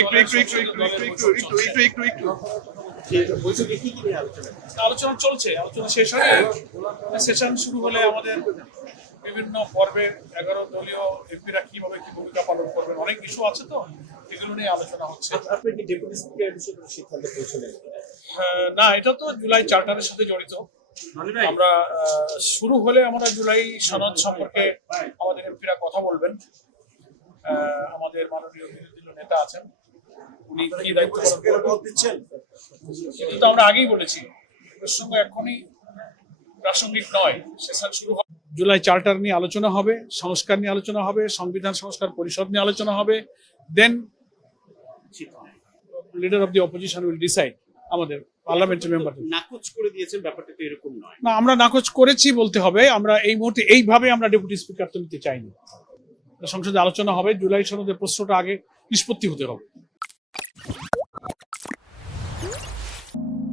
একটু একটু একটু একটু একটু একটু একটু একটু একটু আলোচনা চলছে, আলোচনা শেষ হয়ে সেশন শুরু হলে আমাদের বিভিন্ন পর্বে 11 দলীয় এমপিরা কিভাবে কি ভূমিকা পালন করবেন, অনেক ইস্যু আছে, তো এগুলো নিয়ে আলোচনা হচ্ছে। আপনি কি ডেপুটি স্পিকারের বিষয়ে কোনো সিদ্ধান্ত পৌঁছলেন? না, এটা তো জুলাই চার্টারের সাথে জড়িত। আমরা শুরু হলে আমরা জুলাই সনদ সম্পর্কে আমাদের এমপিরা কথা বলবেন। আমাদের মাননীয় বিরোধী দলীয় নেতা আছেন, উনি কি দায়িত্ব পালন করবেন কিন্তু আমরা আগেই বলেছি প্রসঙ্গ এখনই প্রাসঙ্গিক নয়। সেশন শুরু হবে, জুলাই চার্টার নিয়ে আলোচনা হবে, সংস্কার নিয়ে আলোচনা হবে, সংবিধান সংস্কার পরিষদ নিয়ে আলোচনা হবে, then leader of the opposition will decide. আমাদের পার্লামেন্টের মেম্বার নাকচ করে দিয়েছেন, ব্যাপারটা তো এরকম নয়। না, আমরা নাকচ করেছি বলতে হবে। আমরা এই মুহূর্তে এইভাবে আমরা ডেপুটি স্পিকার তো নিতে চাইনি। সংসদে আলোচনা হবে, জুলাই সনদের প্রশ্নটা আগে নিষ্পত্তি হতে হবে।